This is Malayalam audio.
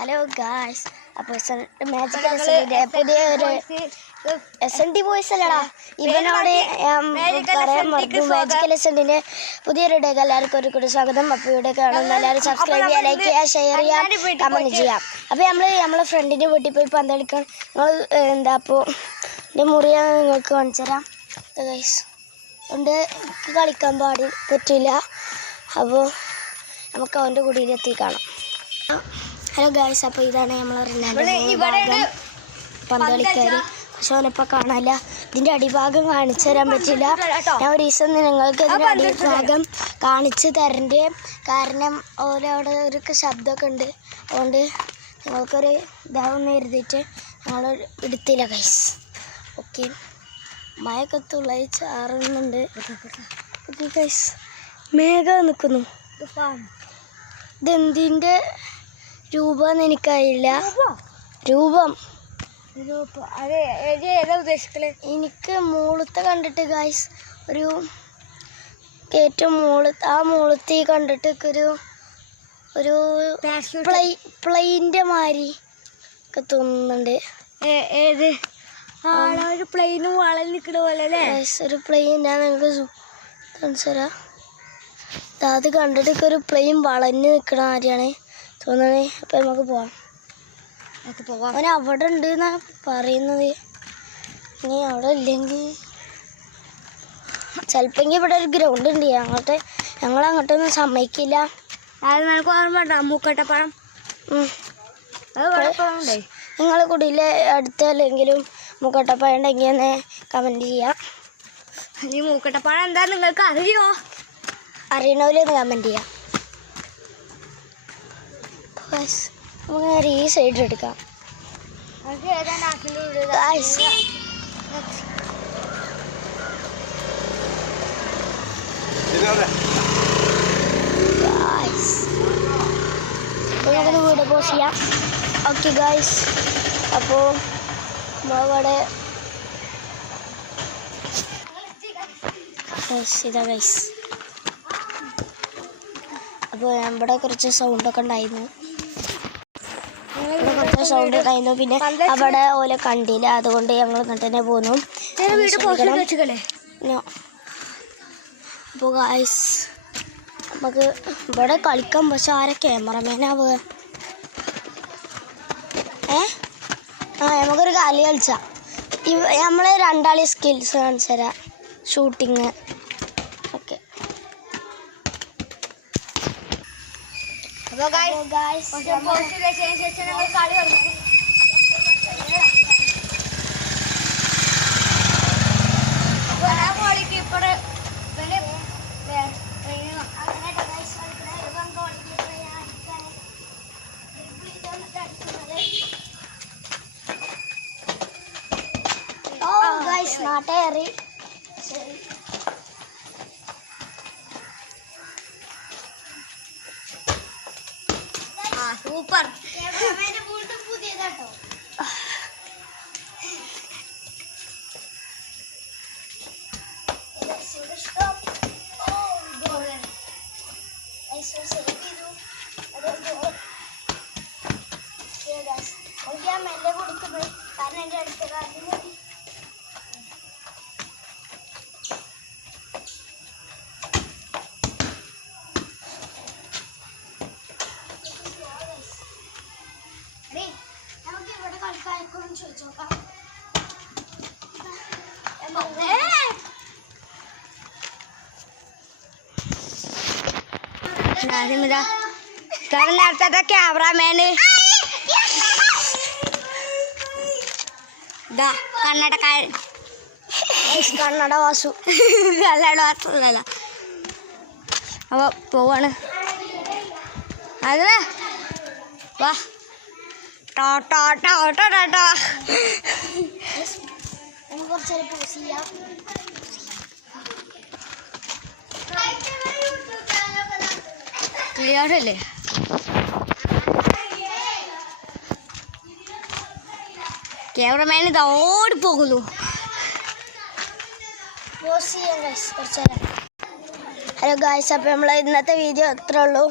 ഹലോ ഗായ്സ്, അപ്പോൾ മാജിക്കൽ എസ്എൻഡിൻ്റെ പുതിയൊരു SND വോയിസ് അല്ലടാ ഇവനോട് പറയാൻ മറന്നു. മാജിക്കൽ എസ്എൻഡിൻ്റെ പുതിയൊരു ഡേക്ക് എല്ലാവർക്കും ഒരു സ്വാഗതം. അപ്പോൾ ഇവിടെ കാണുന്ന എല്ലാവരും സബ്സ്ക്രൈബ് ചെയ്യുക, ലൈക്ക് ചെയ്യുക, ഷെയർ ചെയ്യുക, കമൻറ്റ് ചെയ്യാം. അപ്പോൾ നമ്മളെ ഫ്രണ്ടിൻ്റെ വീട്ടിൽ പോയി പന്തളിക്കാൻ നിങ്ങൾ എന്താ അപ്പോൾ എൻ്റെ മുറിയാണ് നിങ്ങൾക്ക് കാണിച്ചു തരാം ഗൈസ്. അതുകൊണ്ട് എനിക്ക് കളിക്കാൻ പറ്റില്ല. അപ്പോൾ നമുക്ക് അവൻ്റെ കുടിയിലെത്തി കാണാം. ഹലോ ഗായ്സ്, അപ്പോൾ ഇതാണ് നമ്മളെ പന്തളിക്കാർ. പക്ഷെ അവനിപ്പോൾ കാണാനില്ല. ഇതിൻ്റെ അടിഭാഗം കാണിച്ചു തരാൻ പറ്റില്ല. ഞാൻ ഒരു ദിവസം നിങ്ങൾക്ക് ഇതിൻ്റെ അടിഭാഗം കാണിച്ച് തരേണ്ട, കാരണം ഓരോ ഒരു ശബ്ദമൊക്കെ ഉണ്ട്. അതുകൊണ്ട് നിങ്ങൾക്കൊരു ഇതാവെന്ന് എഴുതിയിട്ട് ഞങ്ങൾ എടുത്തില്ല ഗൈസ്. ഓക്കെ, മഴയൊക്കെ തുള്ളി ചാറുന്നുണ്ട്. ഓക്കെ ഗൈസ്, മേഘം നിൽക്കുന്നു. ഇതെന്തിൻ്റെ രൂപമെന്ന് എനിക്കറിയില്ല. രൂപം എനിക്ക് മൂളത്തെ കണ്ടിട്ട് ഗൈസ് ഒരു ഏറ്റവും മൂളത്തി കണ്ടിട്ട് ഒരു പ്ലെയിൻ്റെ മാതിരി ഒക്കെ തോന്നുന്നുണ്ട്. ഏത് ഒരു പ്ലെയിനും വളഞ്ഞ് നിൽക്കണ പോലെ അല്ലേ? ഒരു പ്ലെയിൻ ഞാൻ നിങ്ങൾക്ക് കാണിച്ചു തരാം. അത് കണ്ടിട്ട് ഒരു പ്ലെയിൻ വളഞ്ഞ് നിൽക്കണ മാതിരിയാണ് തോന്നണേ. അപ്പം നമുക്ക് പോവാം. അവൻ അവിടെ ഉണ്ട് എന്നാണ് പറയുന്നത്. ഇനി അവിടെ ഇല്ലെങ്കിൽ ചിലപ്പോൾ ഇവിടെ ഒരു ഗ്രൗണ്ട് ഉണ്ട്. ഞങ്ങളങ്ങോട്ടൊന്നും സമ്മതിക്കില്ല. അത് നമുക്ക് ഓർമ്മ മൂക്കട്ടപ്പഴം. നിങ്ങളെ കുടിയിലെ അടുത്ത് അല്ലെങ്കിലും മൂക്കട്ടപ്പഴം ഉണ്ടെങ്കിൽ ഒന്ന് കമൻറ്റ് ചെയ്യാം. ഈ മൂക്കട്ടപ്പഴം എന്താ നിങ്ങൾക്ക് അറിയോ? അറിയണവരൊന്ന് കമൻറ്റ് ചെയ്യാം. നമുക്ക് ഈ സൈഡിൽ എടുക്കാം. നമുക്കൊന്ന് വീഡിയോ പോസ്റ്റ് ചെയ്യാം. ഓക്കെ ഗായ്സ്, അപ്പോൾ നമ്മളവിടെ ഇതാ ഗൈസ്. അപ്പോൾ ഇവിടെ കുറച്ച് സൗണ്ടൊക്കെ ഉണ്ടായിരുന്നു. പിന്നെ അവിടെ ഓലെ കണ്ടില്ല, അതുകൊണ്ട് ഞങ്ങൾ ഇങ്ങോട്ട് തന്നെ പോന്നു. അപ്പോൾ ഗായ്സ്, നമുക്ക് ഇവിടെ കളിക്കാം. പക്ഷെ ആരെ ക്യാമറമാനാവുക? നമുക്കൊരു കളി കളിച്ചാൽ നമ്മൾ രണ്ടാളി സ്കിൽസ് കാണിച്ചു തരാം. Shooting okay. നാട്ടേറി സൂപ്പർ. പുതിയതാട്ടോ. ഞാൻ മെല്ലെ കൊടുക്കുന്നത് കാരണം എൻ്റെ അടുത്ത കാലത്ത് നമുക്ക് ഇവിടെ കളിക്കാർക്കൊന്നും ചോദിച്ചു നോക്കാം. നേരത്തെ ക്യാമറാമാന് കന്നടക്കാരൻ, കന്നഡ വാസു. കന്നഡ വാസല്ല. അപ്പൊ പോവാണ്. അത് വാ കുറച്ചേരം പോസ് ചെയ്യാം. ക്ലിയർ അല്ലേ? ക്യാമറമാൻ ഇത് ഓടിപ്പോകുന്നു. പോസ് ചെയ്യാം ഗൈസ് കുറച്ചേരം. ഹലോ ഗൈസ്, അപ്പോൾ നമ്മളെ ഇന്നത്തെ വീഡിയോ അത്രേ ഉള്ളൂ.